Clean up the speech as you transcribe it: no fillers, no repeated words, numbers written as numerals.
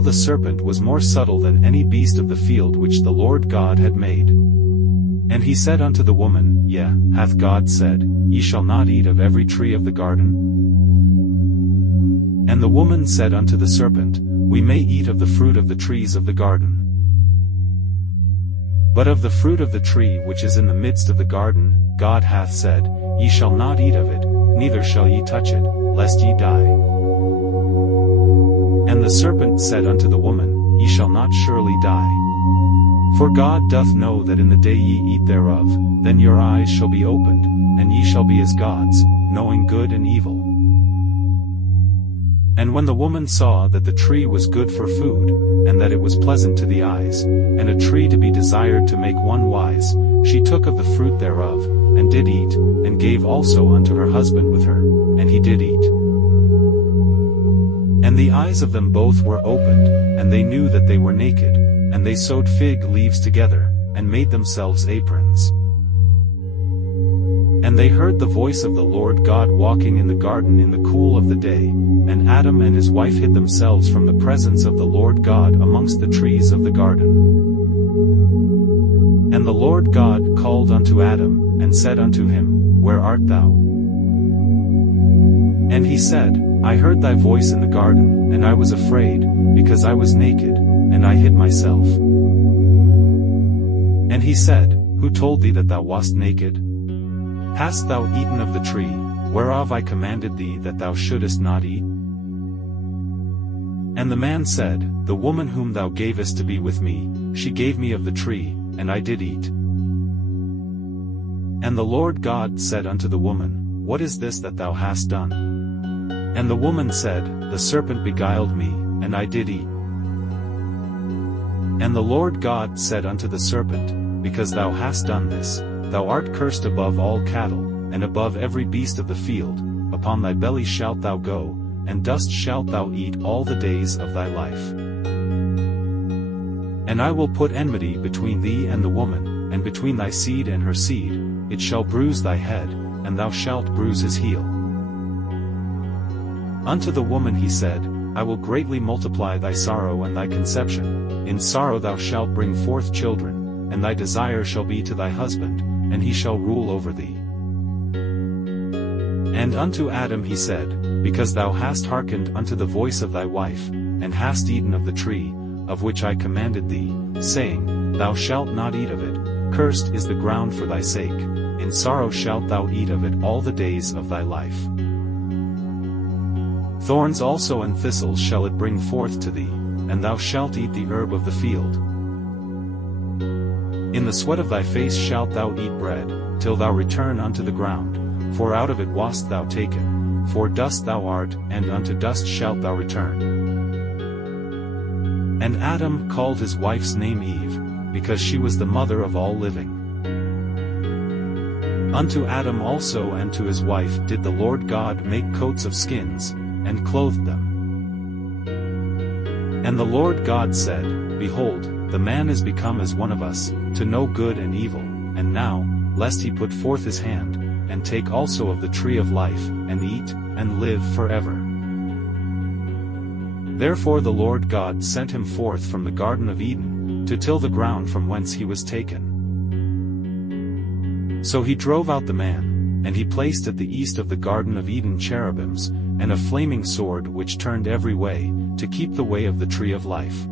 Now the serpent was more subtle than any beast of the field which the Lord God had made. And he said unto the woman, Yea, hath God said, Ye shall not eat of every tree of the garden? And the woman said unto the serpent, We may eat of the fruit of the trees of the garden. But of the fruit of the tree which is in the midst of the garden, God hath said, Ye shall not eat of it, neither shall ye touch it, lest ye die. And the serpent said unto the woman, Ye shall not surely die. For God doth know that in the day ye eat thereof, then your eyes shall be opened, and ye shall be as gods, knowing good and evil. And when the woman saw that the tree was good for food, and that it was pleasant to the eyes, and a tree to be desired to make one wise, she took of the fruit thereof, and did eat, and gave also unto her husband with her, and he did eat. And the eyes of them both were opened, and they knew that they were naked, and they sewed fig leaves together, and made themselves aprons. And they heard the voice of the Lord God walking in the garden in the cool of the day, and Adam and his wife hid themselves from the presence of the Lord God amongst the trees of the garden. And the Lord God called unto Adam, and said unto him, Where art thou? And he said, I heard thy voice in the garden, and I was afraid, because I was naked, and I hid myself. And he said, Who told thee that thou wast naked? Hast thou eaten of the tree, whereof I commanded thee that thou shouldest not eat? And the man said, The woman whom thou gavest to be with me, she gave me of the tree, and I did eat. And the Lord God said unto the woman, What is this that thou hast done? And the woman said, The serpent beguiled me, and I did eat. And the Lord God said unto the serpent, Because thou hast done this, thou art cursed above all cattle, and above every beast of the field, upon thy belly shalt thou go, and dust shalt thou eat all the days of thy life. And I will put enmity between thee and the woman, and between thy seed and her seed, it shall bruise thy head, and thou shalt bruise his heel. Unto the woman he said, I will greatly multiply thy sorrow and thy conception, in sorrow thou shalt bring forth children, and thy desire shall be to thy husband, and he shall rule over thee. And unto Adam he said, Because thou hast hearkened unto the voice of thy wife, and hast eaten of the tree, of which I commanded thee, saying, Thou shalt not eat of it, cursed is the ground for thy sake, in sorrow shalt thou eat of it all the days of thy life. Thorns also and thistles shall it bring forth to thee, and thou shalt eat the herb of the field. In the sweat of thy face shalt thou eat bread, till thou return unto the ground, for out of it wast thou taken, for dust thou art, and unto dust shalt thou return. And Adam called his wife's name Eve, because she was the mother of all living. Unto Adam also and to his wife did the Lord God make coats of skins, and clothed them. And the Lord God said, Behold, the man is become as one of us, to know good and evil, and now, lest he put forth his hand, and take also of the tree of life, and eat, and live forever. Therefore the Lord God sent him forth from the Garden of Eden, to till the ground from whence he was taken. So he drove out the man, and he placed at the east of the Garden of Eden cherubims, and a flaming sword which turned every way, to keep the way of the tree of life.